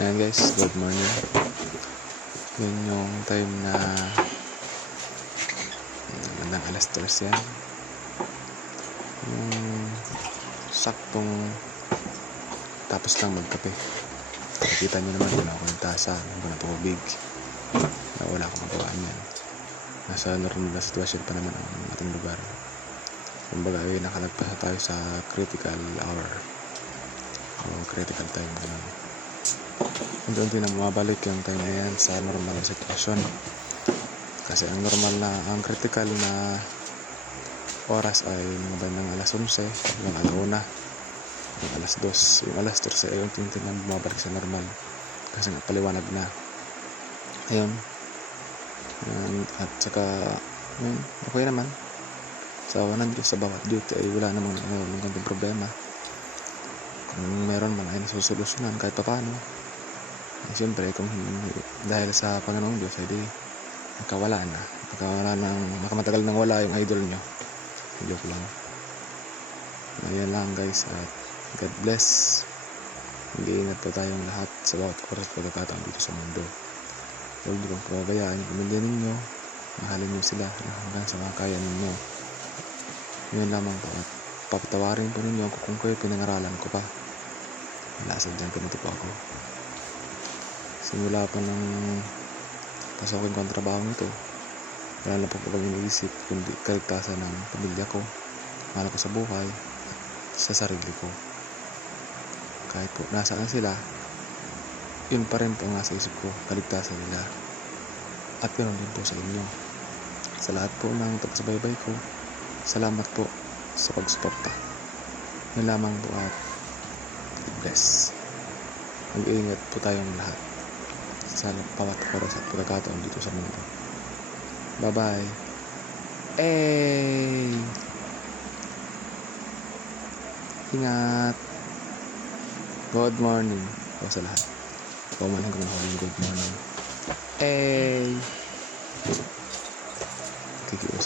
Ayan guys, good morning. Yun yung time na bandang alas 3 yan. Yung saktong tapos lang magkape. Nakikita nyo naman, wala akong tasa, wala akong tubig. Wala akong magawa niyan. Nasa normal na sitwasyon pa naman ang ating lugar. Kumbaga, nakalagpas na tayo sa critical hour o critical time. Unti-unti na bumabalik yung time na yan sa normal na sitwasyon. Kasi ang normal na, ang critical na oras ay mga bandang alas 11, hanggang alauna, hanggang alas 2. Yung alas 3 ay unti-unti na bumabalik sa normal. Kasi nga paliwanag na. Ayun. At saka, okay naman. Sa awan ng Diyos, sa bawat duty ay wala namang ganitong problema. Kung meron man ay nasusolusyonan kahit pa paano. Siyempre, kung dahil sa Panginoong Diyos, ay di nakawala na. Nakamatagal nang wala yung idol nyo. Joke lang. Ayan lang guys, at God bless. Mag-iingat po tayong lahat sa bawat oras at pagkakataon dito sa mundo. Huwag niyo pong pababayaan yung pamilya ninyo. Mahalin niyo sila hanggang sa mga kaya ninyo. Yun lamang po, at papatawarin po ninyo kung kayo pinangaralan ko pa. Nasadyan ko nito po ako. Simula pa nang pasokin ko ang trabaho nito, wala na po pag iniisip kundi kaligtasan ng pamilya ko, mahal ko sa buhay, sa sarili ko. Kahit po nasaan sila, yun pa rin po ang nasa isip ko, kaligtasan nila. At ganoon din po sa inyo. Sa lahat po ng pagsubaybay ko, salamat po sa pagsuporta. Yun lamang po, at God bless. Mag-iingat po tayong lahat sa bawat oras at pagkakataon dito sa mundo. Bye-bye. Hey! Ingat. Good morning po sa lahat. Paumanin ko na huling good morning. Hey! Kikiusap.